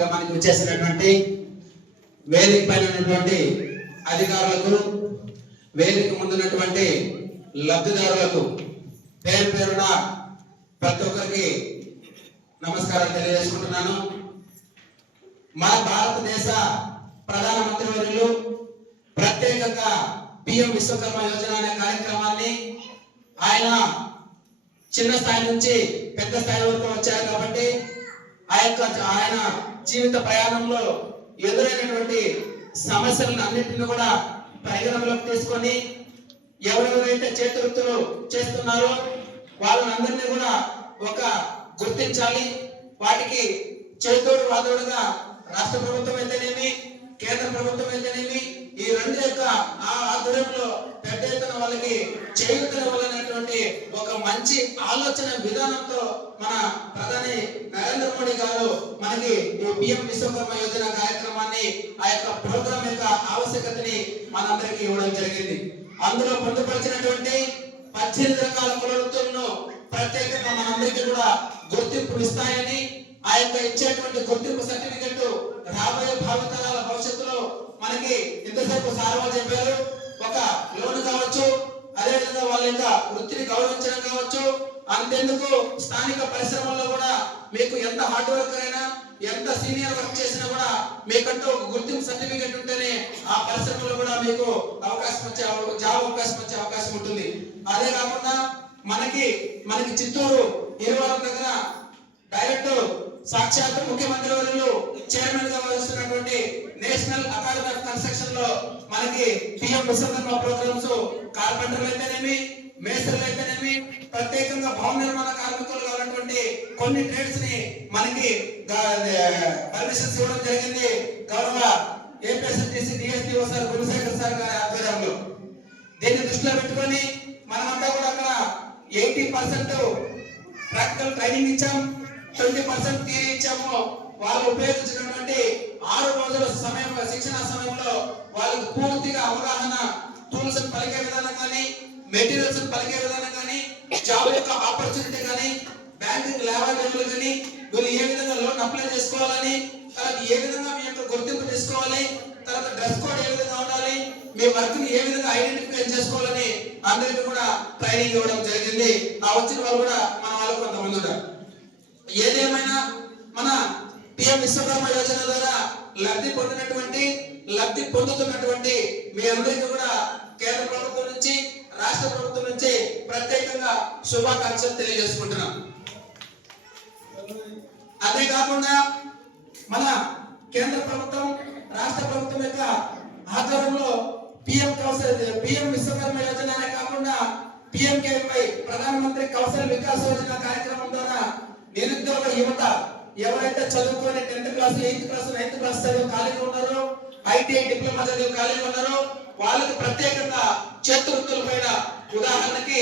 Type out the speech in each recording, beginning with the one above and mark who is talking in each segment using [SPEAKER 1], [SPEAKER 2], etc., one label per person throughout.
[SPEAKER 1] కార్యక్రమానికి వచ్చేసినటువంటి వేదిక పైన ఉన్నటువంటి అధికారులకు వేదిక ముందున్నటువంటి లబ్ధిదారులకు పేరు పేరున ప్రతి ఒక్కరికి నమస్కారం తెలియజేసుకుంటున్నాను. మన భారతదేశ ప్రధానమంత్రి వర్యులు ప్రత్యేకంగా పిఎం విశ్వకర్మ యోజన అనే కార్యక్రమాన్ని ఆయన చిన్న స్థాయి నుంచి పెద్ద స్థాయి వరకు వచ్చారు కాబట్టి ఆ యొక్క ఆయన జీవిత ప్రయాణంలో ఎదురైనటువంటి సమస్యలను అన్నింటిని కూడా పరిగణనలోకి తీసుకొని ఎవరెవరైతే చేతివృత్తులు చేస్తున్నారో వాళ్ళందరినీ కూడా ఒక గుర్తించాలి. వాటికి చేతోడు వాదోడుగా రాష్ట్ర ప్రభుత్వం అయితేనేమి కేంద్ర ప్రభుత్వం అయితేనేమి ఈ రెండు యొక్క ఆ ఆధ్వర్యంలో పెద్ద ఎత్తున వాళ్ళకి చేయూతనివ్వాలనేటువంటి ఒక మంచి ఆలోచన విధానంతో మన ప్రధాని నరేంద్ర మోడీ గారు మనకి ఈ పిఎం విశ్వకర్మ యోజన కార్యక్రమాన్ని ఆ యొక్క ప్రోగ్రామ్ యొక్క ఆవశ్యకతని మనందరికీ ఇవ్వడం జరిగింది. అందులో పొందుపరిచినటువంటి పద్దెనిమిది రకాల కులవృత్తులను ప్రత్యేకంగా మనందరికీ కూడా గుర్తింపు ఇస్తాయని ఆ యొక్క ఇచ్చేటువంటి గుర్తింపు సర్టిఫికెట్ రాబోయే భావితరాల భవిష్యత్తులో మనకి ఇంతసేపు సార్ చెప్పారు అదేవిధంగా వాళ్ళ యొక్క వృత్తిని గౌరవించడం కావచ్చు. అంతెందుకు స్థానిక పరిశ్రమల్లో కూడా మీకు ఎంత హార్డ్ వర్కర్ అయినా ఎంత సీనియర్ వర్క్ చేసినా కూడా మీకంటూ ఒక గుర్తింపు సర్టిఫికేట్ ఉంటేనే ఆ పరిశ్రమలో కూడా మీకు అవకాశం వచ్చే జాబ్ అవకాశం వచ్చే అవకాశం ఉంటుంది. అదే కాకుండా మనకి మనకి చిత్తూరు ఇరువరం దగ్గర డైరెక్ట్ సాక్షాత్ ముఖ్యమంత్రి వర్యులు చైర్మన్గా వహిస్తున్నటువంటి నేషనల్ అకాడమీ ఆఫ్ కన్స్ట్రక్షన్లో మనకి పిఎం విశ్వకర్మ ప్రోగ్రామ్స్ కార్పెంటర్లు అయితేనేమి మేస్త్రులు అయితేనేమి ప్రత్యేకంగా భవన నిర్మాణ కార్మికులుగా ఉన్నటువంటి కొన్ని ట్రేడ్స్ని మనకి పర్మిషన్స్ ఇవ్వడం జరిగింది. గౌరవ APSSTC DSTO sir Gurushekhar sir గారి ఆధ్వర్యంలో. దీన్ని దృష్టిలో పెట్టుకొని మనమంతా కూడా అక్కడ ఎయిటీ పర్సెంట్ ప్రాక్టికల్ ట్రైనింగ్ ఇచ్చాం. ట్వంటీ పర్సెంట్ థియరీ ఇచ్చాము వాళ్ళు ఉపయోగించినటువంటి ఆరు రోజుల సమయం శిక్షణ సమయంలో వాళ్ళకి పూర్తిగా అవగాహన టూల్స్ పలికే విధానం కానీ మెటీరియల్స్ పలికే విధానం కానీ జాబ్ యొక్క ఆపర్చునిటీ కానీ బ్యాంకింగ్ లావాదేవీలు కానీ వీళ్ళు ఏ విధంగా లోన్ అప్లై చేసుకోవాలని తర్వాత ఏ విధంగా మీ యొక్క గుర్తింపు తీసుకోవాలి తర్వాత డ్రెస్ కోడ్ ఏ విధంగా ఉండాలి మీ వర్క్ని ఏ విధంగా ఐడెంటిఫై చేసుకోవాలని అందరికీ కూడా ట్రైనింగ్ ఇవ్వడం జరిగింది. ఆ వచ్చిన వాళ్ళు కూడా మన వాళ్ళు కొంతమంది ఉంటారు. ఏదేమైనా మన పిఎం విశ్వకర్మ యోజన ద్వారా లబ్ధి పొందినటువంటి లబ్ధి పొందుతున్నటువంటి మీ అందరికీ కూడా కేంద్ర ప్రభుత్వం నుంచి రాష్ట్ర ప్రభుత్వం నుంచి ప్రత్యేకంగా శుభాకాంక్షలు తెలియజేసుకుంటున్నాం. అదే కాకుండా మన కేంద్ర ప్రభుత్వం రాష్ట్ర ప్రభుత్వం యొక్క ఆధ్వర్యంలో పిఎం కౌశల్ పిఎం విశ్వకర్మ యోజన అనే కాకుండా పిఎంకేవై ప్రధానమంత్రి కౌశల్ వికాస్ యోజన కార్యక్రమం ద్వారా నిరుద్యోగ యువత ఎవరైతే చదువుకొని tenth class eighth class ninth class చదువు కాలేజీ ఉన్నారో ఐటీఐ డిప్లొమా చదివి కాలేజీ ఉన్నారో వాళ్ళకి ప్రత్యేకంగా చేతివృత్తుల పైన ఉదాహరణకి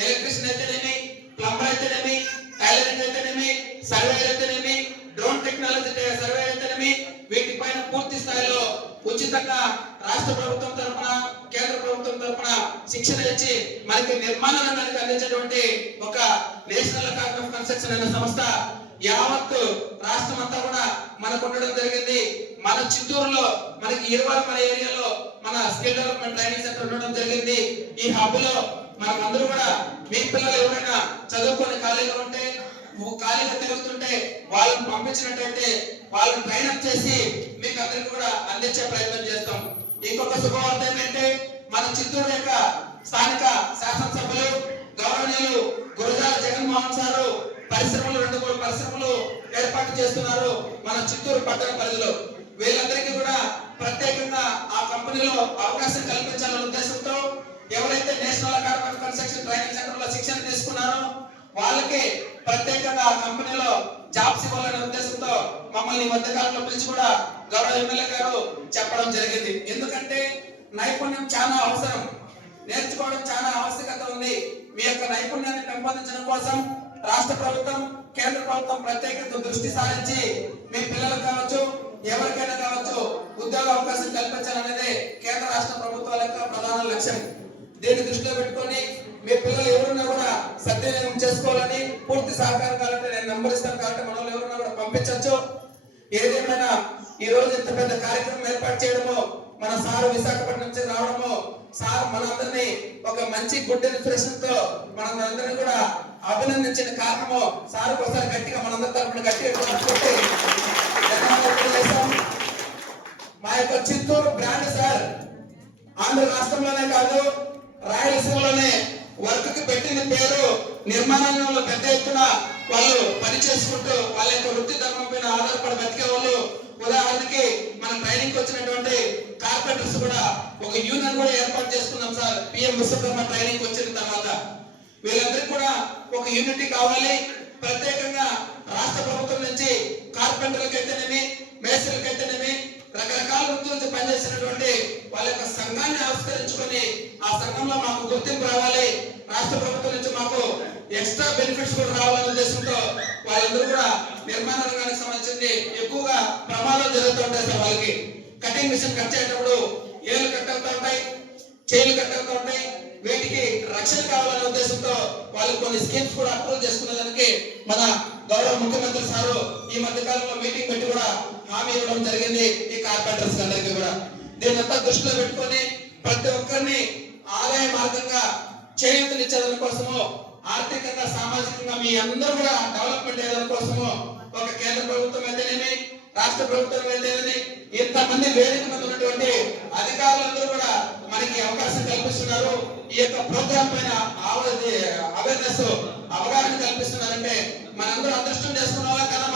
[SPEAKER 1] ఎలక్ట్రిషియన్ అయితేనేమి ప్లంబర్ అయితేనేమి టైలరింగ్ అయితేనేమి సర్వేర్ అయితేనేమి డ్రోన్ టెక్నాలజీ సర్వే అయితేనేమి వీటిపైన పూర్తి స్థాయిలో ఉచితంగా రాష్ట్ర ప్రభుత్వం తరఫున కేంద్ర ప్రభుత్వం తరఫున శిక్షణ ఇచ్చి మనకి నిర్మాణ రంగానికి అందించేటువంటి ఒక నేషనల్ అకాడమీ ఆఫ్ కన్స్ట్రక్షన్ అనే సంస్థ యావత్ రాష్ట్రం అంతా కూడా మనకు ఉండడం జరిగింది. మన చిత్తూరులో మనకి ఇరవై మన ఏరియాలో మన స్కిల్ డెవలప్మెంట్ ట్రైనింగ్ సెంటర్ ఉండడం జరిగింది. ఈ హబ్లో మనమందరూ కూడా మీ పిల్లలు ఎవరైనా చదువుకొని ఖాళీగా ఉంటే ఖాళీలు ఖాళీగా తిరుగుతుంటే వాళ్ళని పంపించినట్టయితే వాళ్ళని ట్రైన్ అప్ చేసి మీకు అందరికి కూడా అందించే ప్రయత్నం చేస్తాం. ఇంకొక శుభవార్త ఏంటంటే మన చిత్తూరు యొక్క స్థానిక శాసనసభ్యులు గౌరవనీయులు గురజాల జగన్మోహన్ సారు పరిశ్రమలు రెండు మూడు పరిశ్రమలు ఏర్పాటు చేస్తున్నారు మన చిత్తూరు పట్టణ పరిధిలో. వీళ్ళందరికీ కూడా ప్రత్యేకంగా ఆ కంపెనీలో అవకాశం కల్పించాలనే ఉద్దేశంతో ఎవరైతే National Academy of Construction Training సెంటర్లో శిక్షణ తీసుకున్నారో వాళ్ళకి ప్రత్యేకంగా ఆ కంపెనీలో జాబ్స్ ఇవ్వాలనే ఉద్దేశంతో మమ్మల్ని ఈ మధ్యకాలంలో పిలిచి కూడా గౌరవ ఎమ్మెల్యే గారు చెప్పడం జరిగింది. ఎందుకంటే నైపుణ్యం చాలా అవసరం. నేర్చుకోవడం చాలా ఆవశ్యకత ఉంది. మీ యొక్క నైపుణ్యాన్ని పెంపొందించడం కోసం రాష్ట్ర ప్రభుత్వం కేంద్ర ప్రభుత్వం ప్రత్యేకత దృష్టి సారించి మీ పిల్లలకు కావచ్చు ఎవరికైనా కావచ్చు ఉద్యోగ అవకాశం కల్పించాలనేదే కేంద్ర రాష్ట్ర ప్రభుత్వాల యొక్క ప్రధాన లక్ష్యం. దీన్ని దృష్టిలో పెట్టుకొని మీ పిల్లలు ఎవరున్నా కూడా సద్వినియోగం చేసుకోవాలని పూర్తి సహకారం కావాలంటే నేను నంబర్ ఇస్తాను కాబట్టి మన ఎవరున్నా కూడా పంపించవచ్చు ఏదేమైనా ఈ రోజు ఇంత పెద్ద కార్యక్రమం ఏర్పాటు చేయడము మన సార్ విశాఖపట్నం నుంచి రావడము. సార్ మనందరినీ ఒక మంచి గుడ్ ఇన్స్పిరేషన్తో మనందరినీ కూడా అభినందించిన కారణము సార్ ఒకసారి గట్టిగా మనందరి తరపున గట్టిగా మా యొక్క చిత్తూరు బ్రాండ్ సార్ ఆంధ్ర రాష్ట్రంలోనే కాదు రాయలసీమలోనే వర్క్కి పెట్టిన పేరు నిర్మాణంలో పెద్ద ఎత్తున వాళ్ళు పని చేసుకుంటూ వాళ్ళ యొక్క వృత్తి ధర్మం పైన ఆధారపడి బతికే వాళ్ళు. ఉదాహరణకి మన ట్రైనింగ్ వచ్చినటువంటి కార్పెంటర్స్ కూడా ఒక యూనియన్ కూడా ఏర్పాటు చేసుకున్నాం సార్. పిఎం విశ్వకర్మ ట్రైనింగ్ వచ్చిన తర్వాత. వీళ్ళందరికీ కూడా ఒక యూనిటీ కావాలి. ప్రత్యేకంగా రాష్ట్ర ప్రభుత్వం నుంచి కార్పెంటర్లకైతేనేమి అయితేనేమి రకరకాల వృత్తులతో పనిచేసినటువంటి వాళ్ళ యొక్క సంఘాన్ని ఆవిష్కరించుకొని ఆ సంఘంలో మాకు గుర్తింపు రావాలి. రాష్ట్ర ప్రభుత్వం నుంచి మాకు ఎక్స్ట్రా బెనిఫిట్స్ కూడా రావాలనే ఉద్దేశంతో వాళ్ళందరూ కూడా నిర్మాణ రంగానికి సంబంధించింది ఎక్కువగా ప్రమాదాలు జరుగుతూ ఉంటాయి సార్ వాళ్ళకి. కటింగ్ మిషన్ కట్ చేసేటప్పుడు ఏళ్ళు కట్ ఉంటాయి చేయలు కట్ ఉంటాయి. వీటికి రక్షణ కావాలనే ఉద్దేశంతో వాళ్ళు కొన్ని స్కీమ్స్ కూడా అప్రూవ్ చేసుకునేదానికి మన గౌరవ ముఖ్యమంత్రి సారు ఈ మధ్య కాలంలో మీటింగ్ పెట్టి కూడా హామీ ఇవ్వడం జరిగింది. కార్పెంటర్స్ అందరికీ కూడా. దీనంతా దృష్టిలో పెట్టుకొని ప్రతి ఒక్కరిని ఆదాయ మార్గంగా చేయూతనిచ్చేదాని కోసము ఆర్థికంగా సామాజికంగా మీ అందరూ కూడా డెవలప్మెంట్ అయ్యేదాని కోసము ఒక కేంద్ర ప్రభుత్వం అయితేనేమి రాష్ట్ర ప్రభుత్వం అయితేనేమి ఇంతమంది వేదిక మీద ఉన్నటువంటి అధికారులందరూ కూడా మనకి అవకాశం కల్పిస్తున్నారు. ఈ యొక్క ప్రోగ్రామ్ పైన అవేర్నెస్ అవగాహన కల్పిస్తున్నారంటే మనందరూ అదృష్టం చేసుకున్న వాళ్ళ కదా